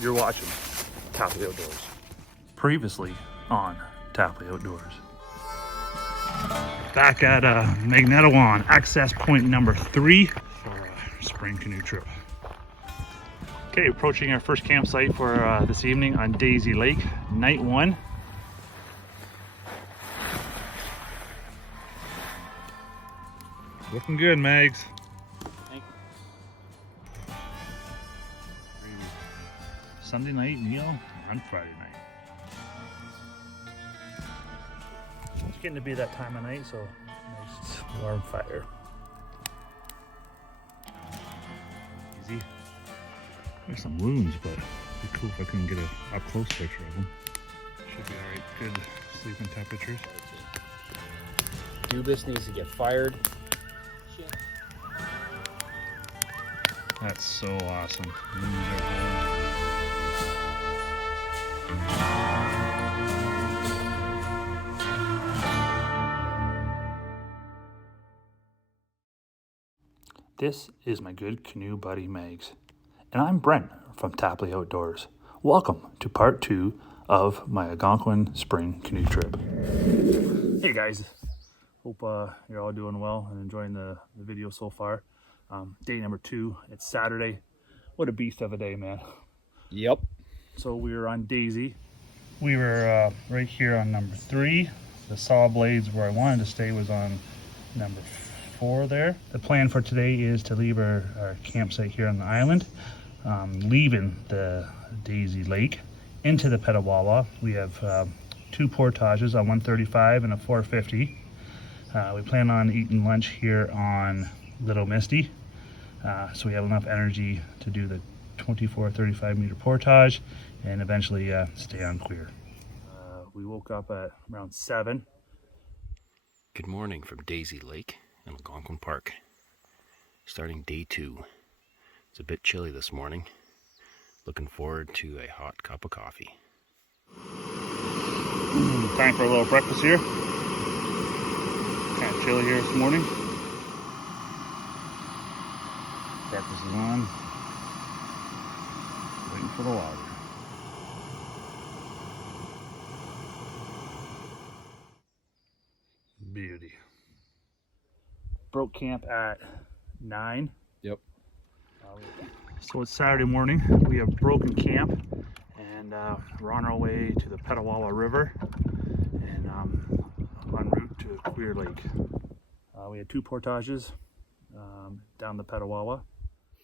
You're watching Tapley Outdoors. Previously on Tapley Outdoors. Back at Magnetawan, access point number 3 for our spring canoe trip. Okay, approaching our first campsite for this evening on Daisy Lake, night 1. Looking good, Mags. Thank you. Sunday night meal on Friday night. It's getting to be that time of night, so nice warm fire. Easy. There's some loons, but it'd be cool if I can get a up close picture of them. Should be alright. Good sleeping temperatures. Dubus needs to get fired. Shit. That's so awesome. Loons are home. This is my good canoe buddy Mags, and I'm Brent from Tapley Outdoors. Welcome to part 2 of my Algonquin spring canoe trip. Hey guys, hope you're all doing well and enjoying the video so far. Day number 2, it's Saturday. What a beast of a day, man. Yep. So we were on Daisy. We were right here on number 3. The saw blades where I wanted to stay was on number 4 there. The plan for today is to leave our campsite here on the island, leaving the Daisy Lake into the Petawawa. We have 2 portages, a 135 and a 450. We plan on eating lunch here on Little Misty, so we have enough energy to do the 24-35 meter portage and eventually stay on clear. We woke up at around 7. Good morning from Daisy Lake in Algonquin Park. Starting day 2. It's a bit chilly this morning. Looking forward to a hot cup of coffee. Time for a little breakfast here. Kind of chilly here this morning. Breakfast is on. Waiting for the water. Beauty. Broke camp at 9. Yep. So it's Saturday morning. We have broken camp and we're on our way to the Petawawa River and en route to Clear Lake. We had 2 portages down the Petawawa.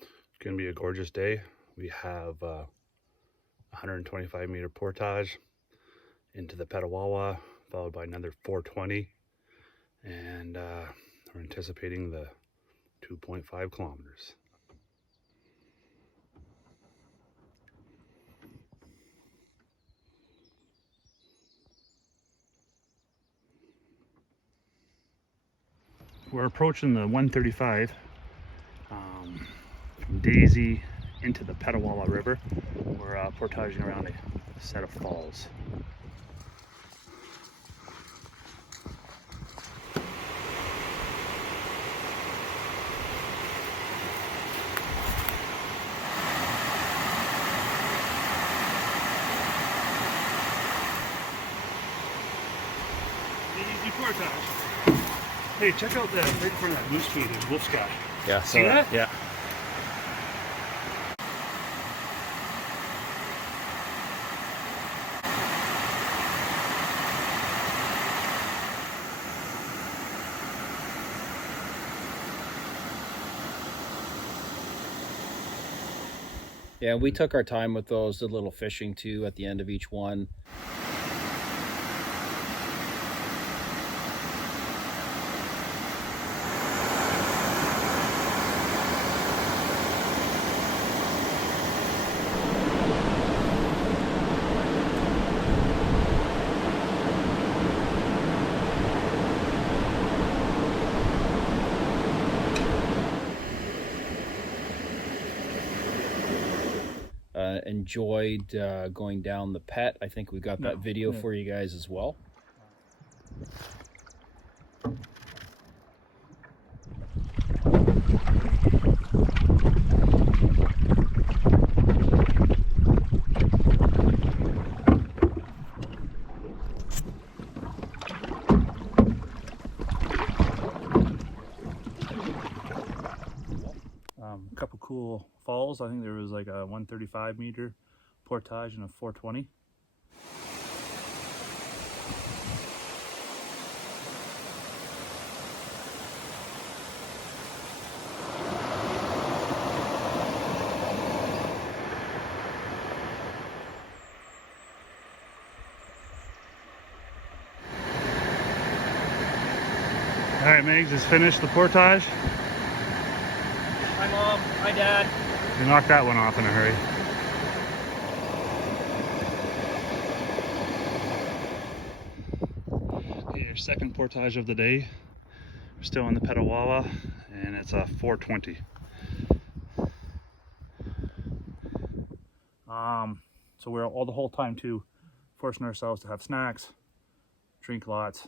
It's going to be a gorgeous day. We have 125 meter portage into the Petawawa, followed by another 420, and we're anticipating the 2.5 kilometers. We're approaching the 135 from Daisy into the Petawawa River. We're portaging around a set of falls. Easy portage. Hey, check out that right in front of that moose tree. There's wolf sky. Yeah. See that? Yeah. Yeah, we took our time with those, did a little fishing too at the end of each one. Enjoyed going down the Pet. I think we got that video for you guys as well. falls. I think there was like a 135 meter portage and a 420. All right, Megs, just finished the portage. Hi, Mom. Hi, Dad. We knocked that one off in a hurry. Okay, your second portage of the day. We're still in the Petawawa, and it's a 420. So we're all the whole time too forcing ourselves to have snacks, drink lots.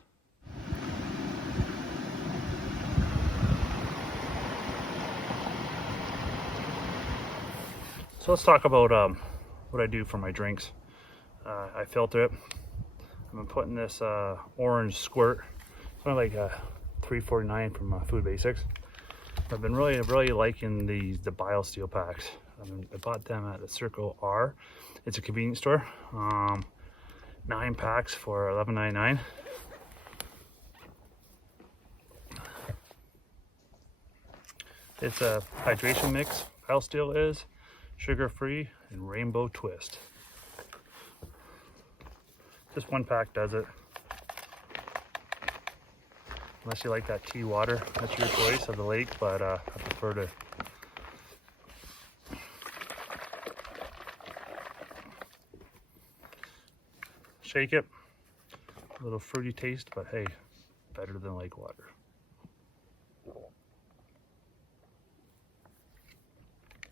So let's talk about what I do for my drinks. I filter it. I've been putting this orange squirt. It's only like $3.49 from Food Basics. I've been really liking the BioSteel packs. I bought them at the Circle R. It's a convenience store. 9 packs for $11.99. It's a hydration mix. BioSteel is sugar-free and rainbow twist. Just 1 pack does it. Unless you like that tea water, that's your choice of the lake, but I prefer to shake it. A little fruity taste, but hey, better than lake water.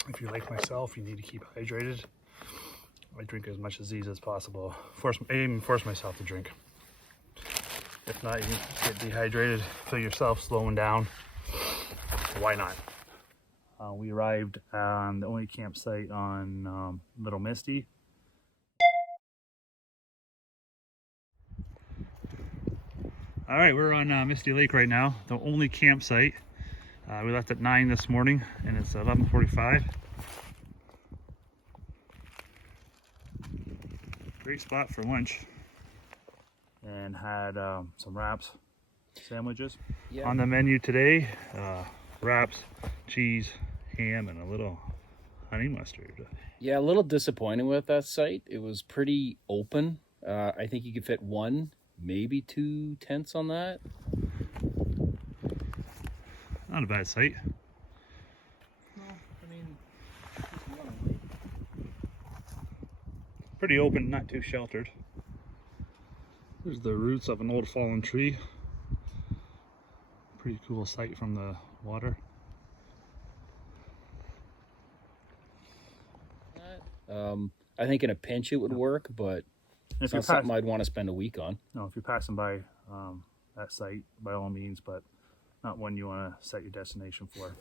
If you're like myself, you need to keep hydrated. I drink as much of these as possible. I even force myself to drink. If not, you can get dehydrated, feel yourself slowing down. Why not? We arrived on the only campsite on Little Misty. All right, we're on Misty Lake right now, the only campsite. We left at 9 this morning, and it's 11:45. Great spot for lunch. And had some wraps, sandwiches. Yeah. On the menu today, wraps, cheese, ham, and a little honey mustard. Yeah, a little disappointing with that site. It was pretty open. I think you could fit 1, maybe 2 tents on that. Not a bad site. No, I mean, pretty open, not too sheltered. There's the roots of an old fallen tree. Pretty cool sight from the water. I think in a pinch it would work, but it's not something I'd want to spend a week on. No, if you're passing by that site, by all means, but not one you want to set your destination for.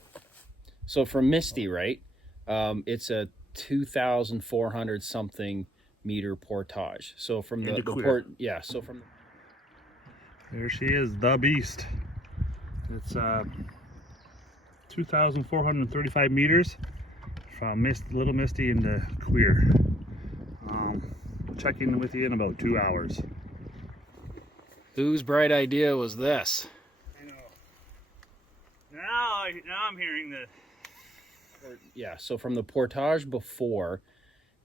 So from Misty, right? It's a 2,400 something meter portage. So from the port, yeah. So from there she is, the beast. It's 2,435 meters from Little Misty into Queer. Check in with you in about 2 hours. Whose bright idea was this? I know. Now I'm hearing the. Yeah. So from the portage before,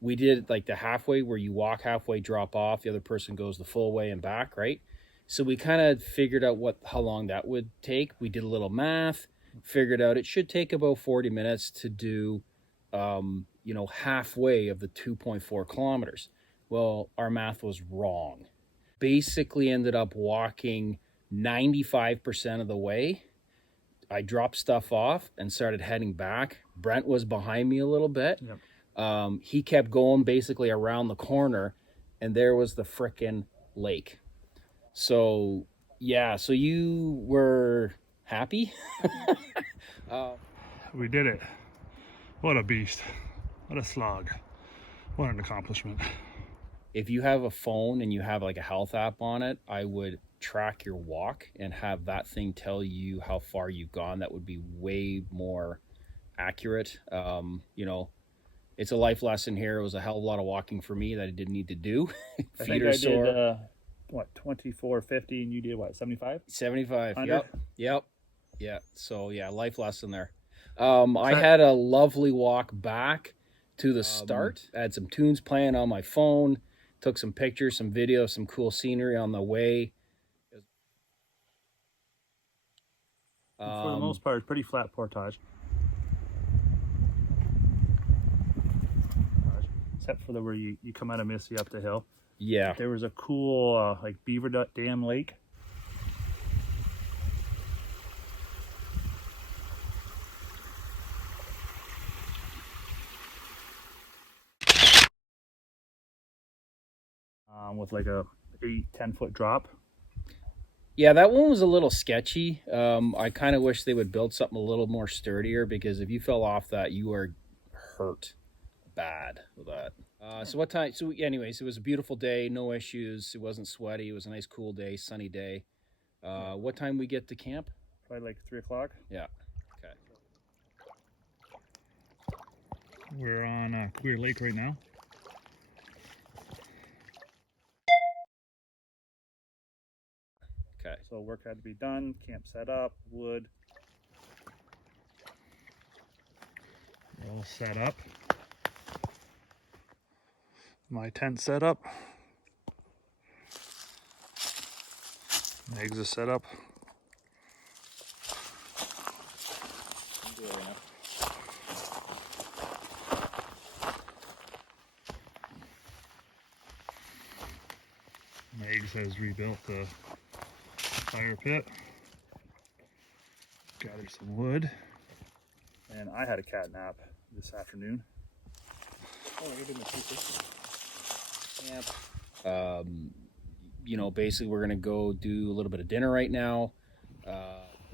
we did like the halfway where you walk halfway, drop off, the other person goes the full way and back, right? So we kind of figured out how long that would take. We did a little math, figured out it should take about 40 minutes to do, halfway of the 2.4 kilometers. Well, our math was wrong. Basically ended up walking 95% of the way. I dropped stuff off and started heading back. Brent was behind me a little bit. Yep. He kept going basically around the corner, and there was the frickin' lake. So, yeah, so you were happy? We did it. What a beast. What a slog. What an accomplishment. If you have a phone and you have like a health app on it, I would track your walk and have that thing tell you how far you've gone. That would be way more accurate. it's a life lesson here. It was a hell of a lot of walking for me that I didn't need to do. I Feet think are I sore. did, what, 24.50, and you did what, 75? 75. 100? Yep. Yeah. So yeah, life lesson there. I had a lovely walk back to the start. I had some tunes playing on my phone. Took some pictures, some videos, some cool scenery on the way. For the most part, it's pretty flat portage. Except for where you come out of Misty up the hill. Yeah. There was a cool like Beaver Dam Lake. With like a 8-10 foot drop. Yeah, that one was a little sketchy. I kind of wish they would build something a little more sturdier, because if you fell off that, you are hurt bad with that. So what time? So anyways, it was a beautiful day, no issues. It wasn't sweaty. It was a nice cool day, sunny day. What time we get to camp? Probably like 3 o'clock. Yeah. Okay. We're on Queer Lake right now. Okay. So work had to be done, camp set up, wood. We're all set up. My tent set up. Eggs are set up. Eggs has rebuilt the fire pit. Gathered some wood. And I had a cat nap this afternoon. Oh, you're doing the Camp. You know, basically we're gonna go do a little bit of dinner right now.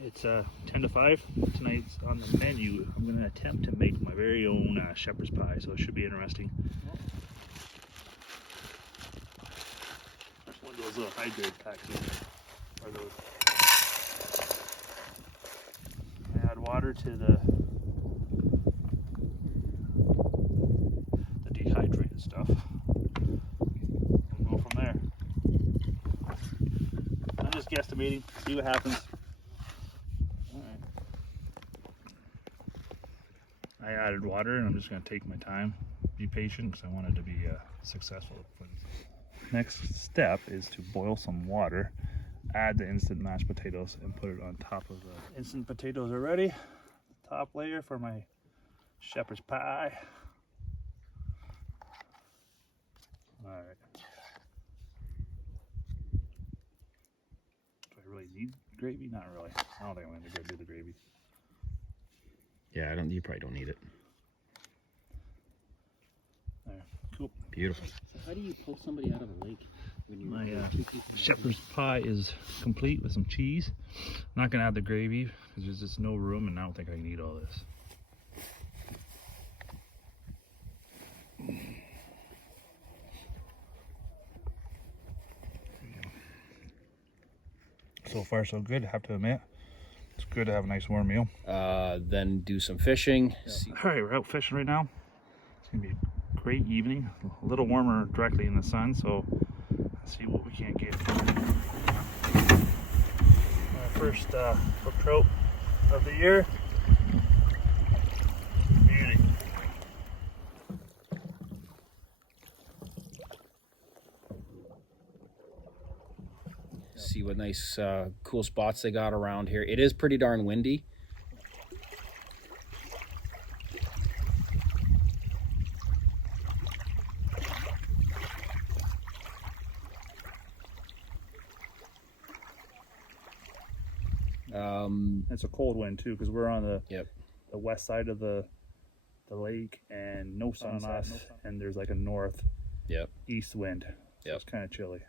It's 10 to 5. Tonight's on the menu. I'm gonna attempt to make my very own shepherd's pie, so it should be interesting. One of those little hydrate packs are those. I add water to the dehydrated stuff. We'll go from there. I'm just guesstimating, see what happens. Alright. I added water, and I'm just going to take my time, be patient, because I want it to be successful. Next step is to boil some water, add the instant mashed potatoes, and put it on top of the instant potatoes are ready. Top layer for my shepherd's pie. Alright. Do I really need gravy? Not really. I don't think I'm going to go do the gravy. Yeah, you probably don't need it. There. Cool. Beautiful. So how do you pull somebody out of a lake when you're My shepherd's pie is complete with some cheese. I'm not going to add the gravy because there's just no room, and I don't think I can eat all this. So far so good, I have to admit. It's good to have a nice warm meal. Then do some fishing. Yeah. Alright, we're out fishing right now. It's going to be a great evening. A little warmer directly in the sun, so let's see what we can get. Our first brook trout of the year. Beauty. See what nice cool spots they got around here. It is pretty darn windy. It's a cold wind too, because we're on the the west side of the lake, and no sun on us, and there's like a north east wind. So it's kind of chilly.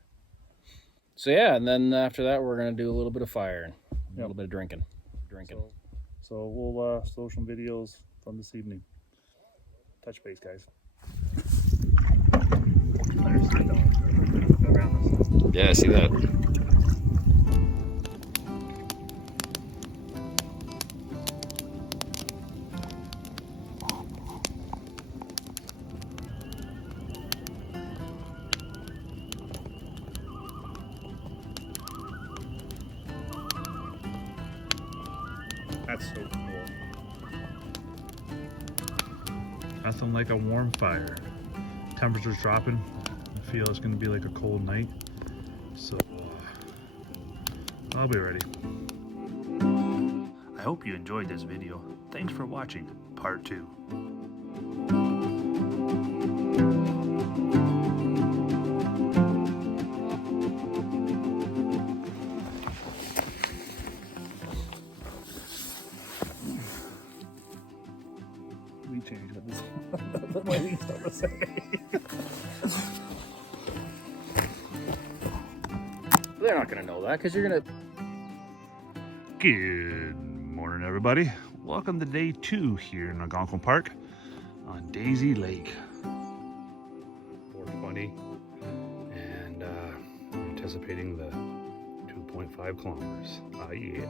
So yeah, and then after that we're gonna do a little bit of fire and a little bit of drinking. So we'll social videos from this evening. Touch base, guys. Yeah, I see that. That's so cool. Nothing like a warm fire. Temperature's dropping. I feel it's gonna be like a cold night. So I'll be ready. I hope you enjoyed this video. Thanks for watching part 2. We changed what this. That's what we start to say. They're not gonna know that because you're gonna. Good morning, everybody. Welcome to day 2 here in Algonquin Park on Daisy Lake. 4:20, and I'm anticipating the 2.5 kilometers. Ah, yeah.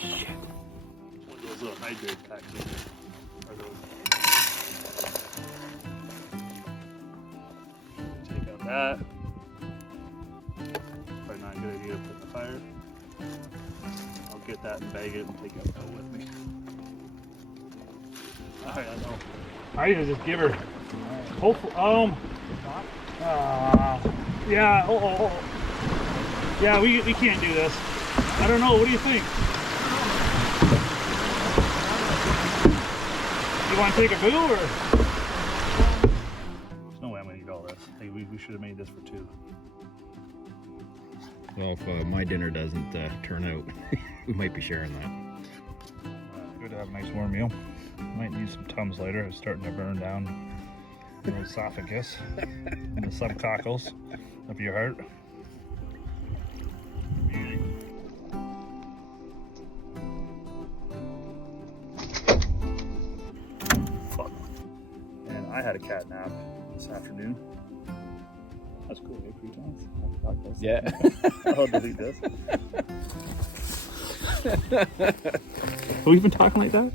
Shit. What are those little hydrate packs in there? Are those? Take out that. Probably not a good idea to put in the fire. I'll get that and bag it and take it out with me. Alright, I know. Alright, just give her. Hopefully, yeah, yeah, we can't do this. I don't know, what do you think? You want to take a boo or? There's no way I'm going to eat all this. Hey, we should have made this for 2. Well, if my dinner doesn't turn out, we might be sharing that. Good to have a nice warm meal. Might need some Tums later. It's starting to burn down the esophagus and the subcoccals of your heart. Beauty. Fuck. And I had a cat nap this afternoon. That's cool, eh? 3 times. Yeah. I'll delete this. Have we been talking like that?